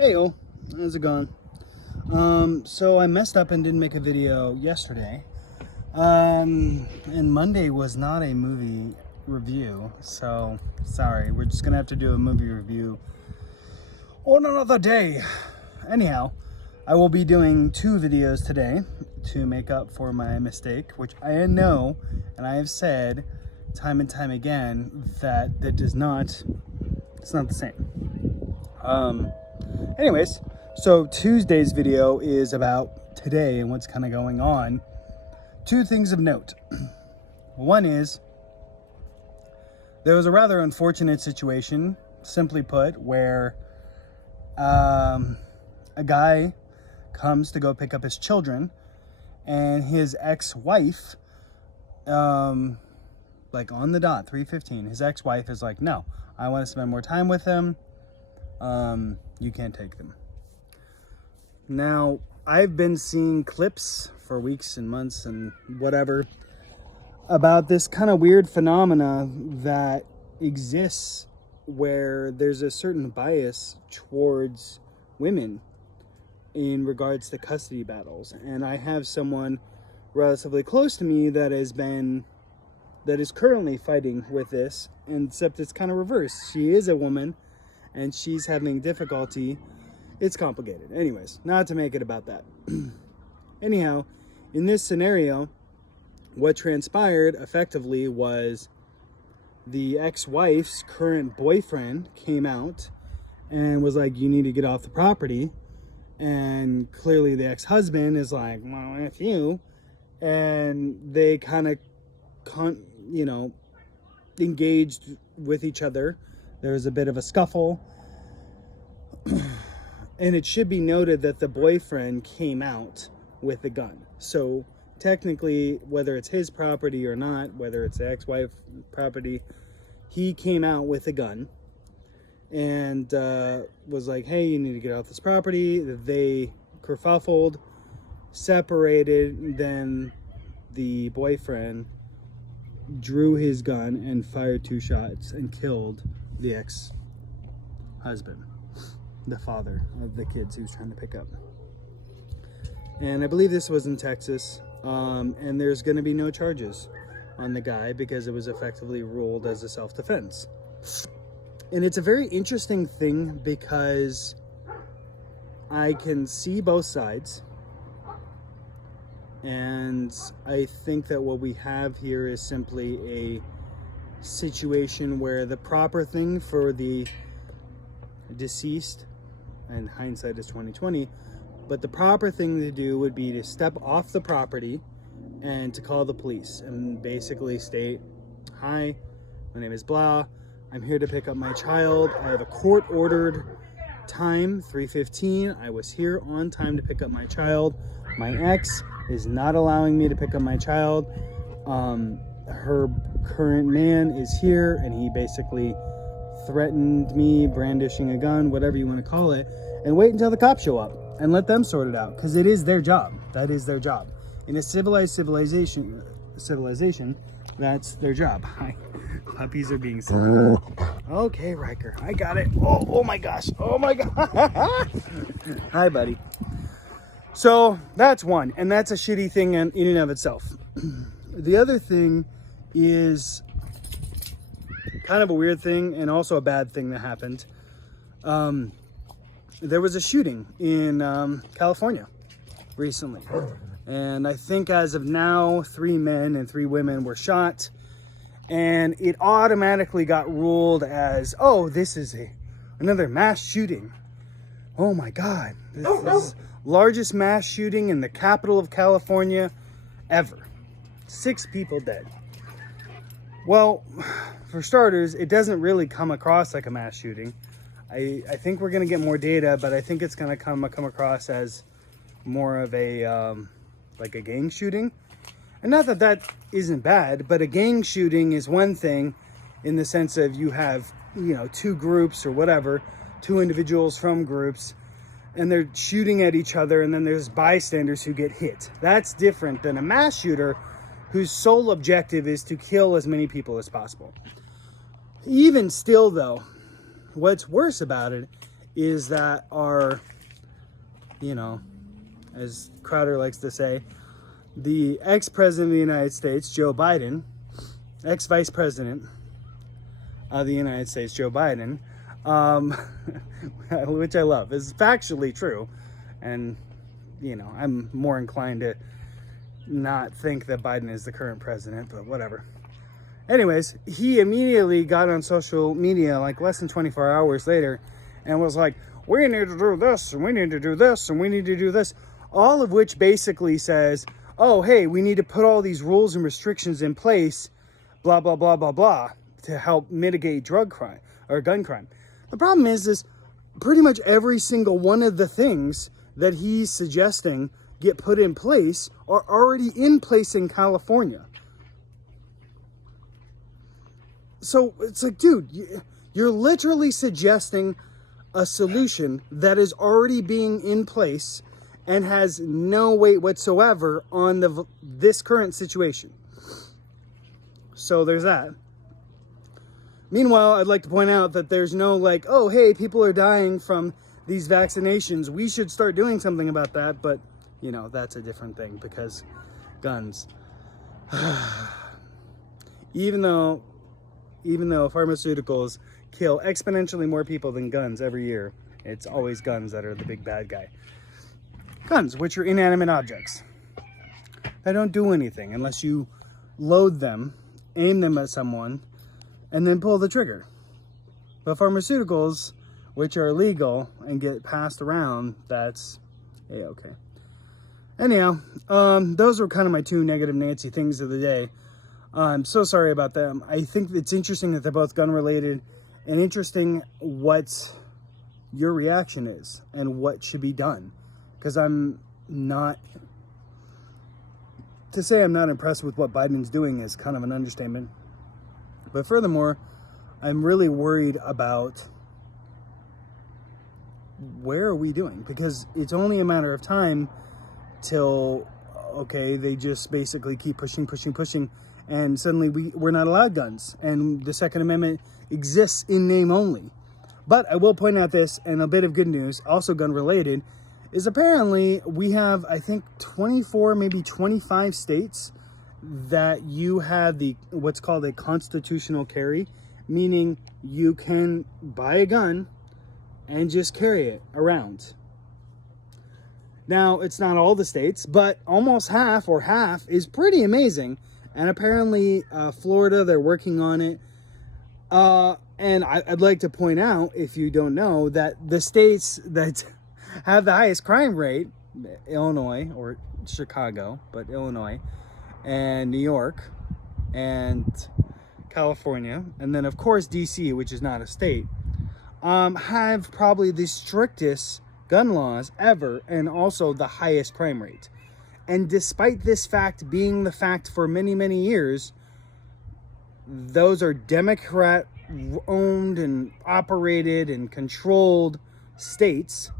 Heyo, how's it going? So I messed up and didn't make a video yesterday. And Monday was not a movie review, so sorry. We're just gonna have to do a movie review on another day. Anyhow, I will be doing 2 videos today to make up for my mistake, which I know and I have said time and time again that it's not the same. Anyways, so Tuesday's video is about today and what's kind of going on. 2 things of note. One is there was a rather unfortunate situation, simply put, where a guy comes to go pick up his children, and his ex-wife, like on the dot, 3:15, his ex-wife is like, no, I want to spend more time with them. You can't take them. Now, I've been seeing clips for weeks and months and whatever about this kind of weird phenomena that exists where there's a certain bias towards women in regards to custody battles. And I have someone relatively close to me that is currently fighting with this, and except it's kind of reversed. She is a woman and she's having difficulty. It's complicated. Anyways, not to make it about that. Anyhow, in this scenario, what transpired effectively was the ex-wife's current boyfriend came out and was like, you need to get off the property. And clearly the ex-husband is like, well, F you. And they kind of, engaged with each other. There was a bit of a scuffle. And it should be noted that the boyfriend came out with a gun. So technically, whether it's his property or not, whether it's the ex-wife property, he came out with a gun and was like, hey, you need to get off this property. They kerfuffled, separated, then the boyfriend drew his gun and fired 2 shots and killed the ex-husband, the father of the kids he was trying to pick up. And I believe this was in Texas, and there's going to be no charges on the guy because it was effectively ruled as a self-defense. And it's a very interesting thing because I can see both sides, and I think that what we have here is simply a situation where the proper thing for the deceased, and hindsight is 2020, but the proper thing to do would be to step off the property and to call the police and basically state, hi, my name is blah, I'm here to pick up my child. I have a court-ordered time, 3:15. I was here on time to pick up my child. My ex is not allowing me to pick up my child. Her current man is here, and he basically threatened me, brandishing a gun, whatever you want to call it, and wait until the cops show up and let them sort it out, because it is their job. That is their job. In a civilization, that's their job. Hi, puppies are being silly. Okay, Riker, I got it. Oh my gosh. Oh my god. Hi, buddy. So that's one, and that's a shitty thing in and of itself. The other thing is kind of a weird thing and also a bad thing that happened. There was a shooting in California recently, and I think as of now 3 men and 3 women were shot, and it automatically got ruled as, oh, this is another mass shooting. Oh my god, this is largest mass shooting in the capital of California ever. 6 people dead. Well, for starters, it doesn't really come across like a mass shooting. I think we're going to get more data, but I think it's going to come across as more of a, like a gang shooting. And not that that isn't bad, but a gang shooting is one thing in the sense of you have, 2 groups or whatever, 2 individuals from groups, and they're shooting at each other, and then there's bystanders who get hit. That's different than a mass shooter whose sole objective is to kill as many people as possible. Even still, though, what's worse about it is that our, you know, as Crowder likes to say, the ex-president of the United States, Joe Biden, ex-vice president of the United States, Joe Biden, which I love, is factually true. And, you know, I'm more inclined to not think that Biden is the current president, but whatever. Anyways, he immediately got on social media like less than 24 hours later and was like, we need to do this, and we need to do this, and we need to do this. All of which basically says, oh, hey, we need to put all these rules and restrictions in place, blah, blah, blah, blah, blah, to help mitigate drug crime or gun crime. The problem is pretty much every single one of the things that he's suggesting get put in place are already in place in California. So it's like, dude, you're literally suggesting a solution that is already being in place and has no weight whatsoever on this current situation. So there's that. Meanwhile, I'd like to point out that there's no like, oh, hey, people are dying from these vaccinations. We should start doing something about that. But, you know, that's a different thing because guns. Even though pharmaceuticals kill exponentially more people than guns every year, it's always guns that are the big bad guy. Guns, which are inanimate objects. They don't do anything unless you load them, aim them at someone, and then pull the trigger. But pharmaceuticals, which are illegal and get passed around, that's A-okay. Anyhow, those were kind of my two negative Nancy things of the day. I'm so sorry about them. I think it's interesting that they're both gun related, and interesting what your reaction is and what should be done. Because I'm not, to say I'm not impressed with what Biden's doing is kind of an understatement. But furthermore, I'm really worried about where are we doing? Because it's only a matter of time till, okay, they just basically keep pushing, and suddenly we're not allowed guns. And the Second Amendment exists in name only. But I will point out this, and a bit of good news, also gun related, is apparently we have, I think, 24, maybe 25 states that you have what's called a constitutional carry, meaning you can buy a gun and just carry it around. Now, it's not all the states, but almost half is pretty amazing. And apparently, Florida, they're working on it. And I'd like to point out, if you don't know, that the states that have the highest crime rate, Illinois or Chicago, but Illinois and New York and California, and then of course DC, which is not a state, have probably the strictest gun laws ever and also the highest crime rate. And despite this fact being the fact for many, many years, those are Democrat owned and operated and controlled states.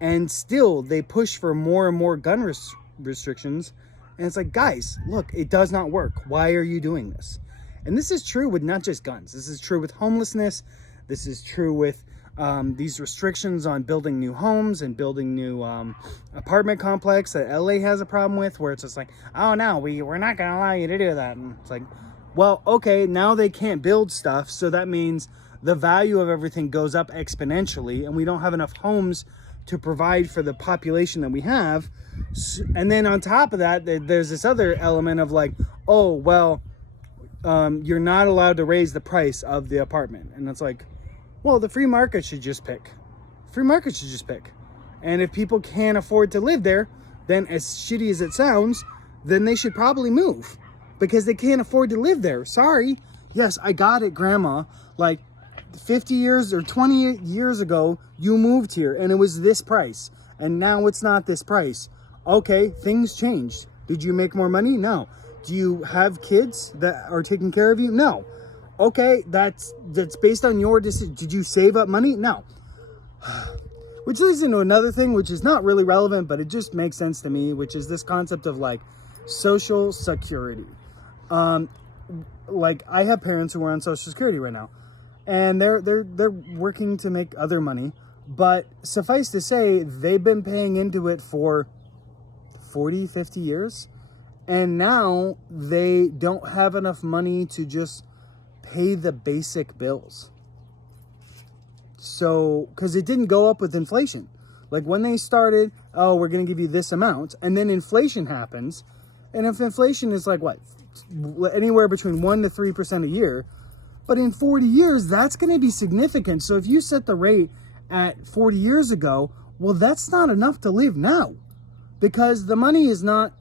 And still, they push for more and more gun restrictions. And it's like, guys, look, it does not work. Why are you doing this? And this is true with not just guns. This is true with homelessness. This is true with these restrictions on building new homes and building new apartment complex that LA has a problem with, where it's just like, oh, no, we're not going to allow you to do that. And it's like, well, okay, now they can't build stuff. So that means the value of everything goes up exponentially, and we don't have enough homes to provide for the population that we have. And then on top of that, there's this other element of like, oh, well, you're not allowed to raise the price of the apartment. And it's like, well, the free market should just pick. And if people can't afford to live there, then as shitty as it sounds, then they should probably move because they can't afford to live there. Sorry. Yes, I got it, Grandma. Like, 50 years or 20 years ago, you moved here and it was this price. And now it's not this price. Okay, things changed. Did you make more money? No. Do you have kids that are taking care of you? No. Okay, that's based on your decision. Did you save up money? No. Which leads into another thing, which is not really relevant, but it just makes sense to me, which is this concept of like social security. Like I have parents who are on Social Security right now. And they're working to make other money, But suffice to say, they've been paying into it for 40, 50 years. And now they don't have enough money to just pay the basic bills. So, because it didn't go up with inflation. Like when they started, oh, we're going to give you this amount. And then inflation happens. And if inflation is like what? Anywhere between 1% to 3% a year. But in 40 years, that's going to be significant. So if you set the rate at 40 years ago, well, that's not enough to live now. Because the money is not.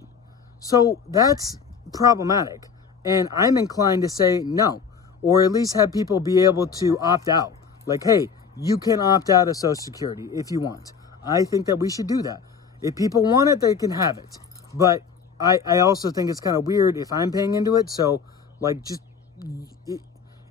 So that's problematic. And I'm inclined to say no. Or at least have people be able to opt out. Like, hey, you can opt out of Social Security if you want. I think that we should do that. If people want it, they can have it. But I also think it's kind of weird if I'm paying into it. So, like, just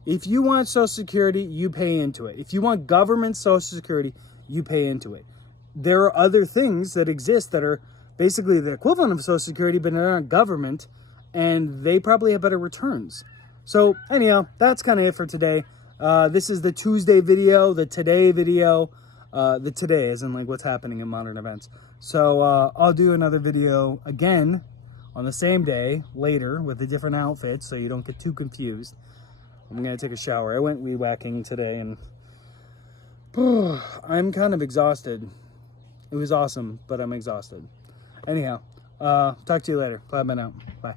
if you want Social Security, you pay into it. If you want government Social Security, you pay into it. There are other things that exist that are basically the equivalent of Social Security, but they're not government, and they probably have better returns. So, anyhow, that's kind of it for today. This is the Tuesday video, the today video. The today as in like what's happening in modern events. So I'll do another video again on the same day later with a different outfit so you don't get too confused. I'm gonna take a shower. I went weed whacking today and I'm kind of exhausted. It was awesome, but I'm exhausted. Anyhow, talk to you later. Plaid Man out. Bye.